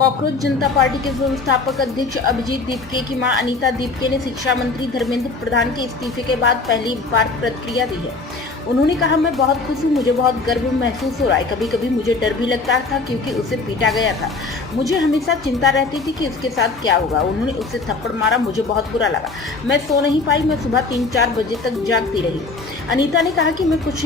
Cockroach जनता party के संस्थापक अध्यक्ष अभिजीत दीपके की मां अनीता दीपके ने शिक्षा मंत्री धर्मेंद्र प्रधान के इस्तीफे के बाद पहली बार प्रतिक्रिया दी है। उन्होंने कहा, मैं बहुत खुश हूँ, मुझे बहुत गर्व महसूस हो रहा है। कभी कभी मुझे डर भी लगता था क्योंकि उसे पीटा गया था। मुझे हमेशा चिंता रहती थी कि उसके साथ क्या होगा। उन्होंने उसे थप्पड़ मारा, मुझे बहुत बुरा लगा। मैं सो नहीं पाई, मैं सुबह 3-4 बजे तक जागती रही। अनीता ने कहा कि मैं कुछ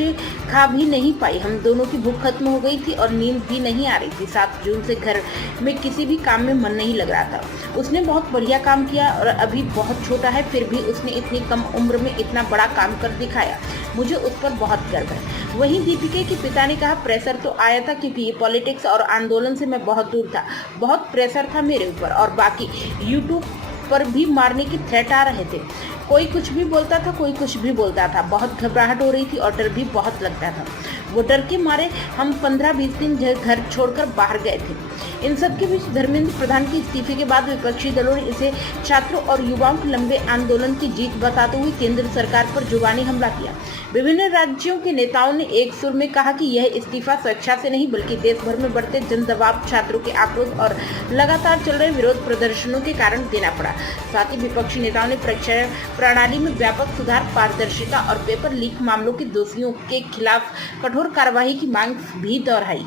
खा भी नहीं पाई, हम दोनों की भूख खत्म हो गई थी और नींद भी नहीं आ रही थी। 7 जून से घर में किसी भी काम में मन नहीं लग रहा था। उसने बहुत बढ़िया काम किया और अभी बहुत छोटा है, फिर भी उसने इतनी कम उम्र में इतना बड़ा काम कर दिखाया। मुझे उस पर बहुत गर्व है। वहीं दीपिका के पिता ने कहा, प्रेशर तो आया था क्योंकि ये पॉलिटिक्स और आंदोलन से मैं बहुत दूर था। बहुत प्रेशर था मेरे ऊपर और बाकी यूट्यूब पर भी मारने की थ्रेट आ रहे थे। कोई कुछ भी बोलता था, कोई कुछ भी बोलता था। बहुत घबराहट हो रही थी और डर भी बहुत लगता था। वो डर के मारे हम 15-20 दिन घर छोड़कर बाहर गए थे। इन सब के बीच धर्मेंद्र प्रधान के इस्तीफे के बाद विपक्षी दलों ने इसे छात्रों और युवाओं के लंबे आंदोलन की जीत बताते हुए केंद्र सरकार पर जुबानी हमला किया। विभिन्न राज्यों के नेताओं ने एक सुर में कहा कि यह इस्तीफा स्वेच्छा से नहीं बल्कि देश भर में बढ़ते जन दबाव, छात्रों के आक्रोश और लगातार चल रहे विरोध प्रदर्शनों के कारण देना पड़ा। साथ ही विपक्षी नेताओं ने परीक्षा प्रणाली में व्यापक सुधार, पारदर्शिता और पेपर लीक मामलों के दोषियों के खिलाफ कठोर कार्रवाई की मांग भी दोहराई।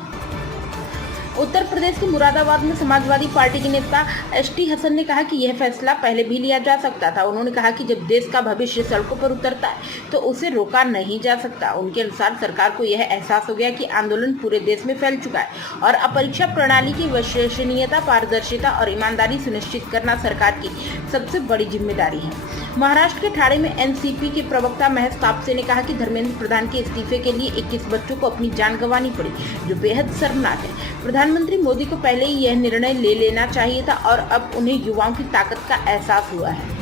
उत्तर प्रदेश के मुरादाबाद में समाजवादी पार्टी के नेता एसटी हसन ने कहा कि यह फैसला पहले भी लिया जा सकता था। उन्होंने कहा कि जब देश का भविष्य सड़कों पर उतरता है तो उसे रोका नहीं जा सकता। उनके अनुसार सरकार को यह एहसास हो गया कि आंदोलन पूरे देश में फैल चुका है और अब परीक्षा प्रणाली की विश्वसनीयता, पारदर्शिता और ईमानदारी सुनिश्चित करना सरकार की सबसे बड़ी जिम्मेदारी है। महाराष्ट्र के ठाणे में एनसीपी के प्रवक्ता महेश तापसे ने कहा कि धर्मेंद्र प्रधान के इस्तीफे के लिए 21 बच्चों को अपनी जान गंवानी पड़ी, जो बेहद शर्मनाक है। प्रधानमंत्री मोदी को पहले ही यह निर्णय ले लेना चाहिए था और अब उन्हें युवाओं की ताकत का एहसास हुआ है।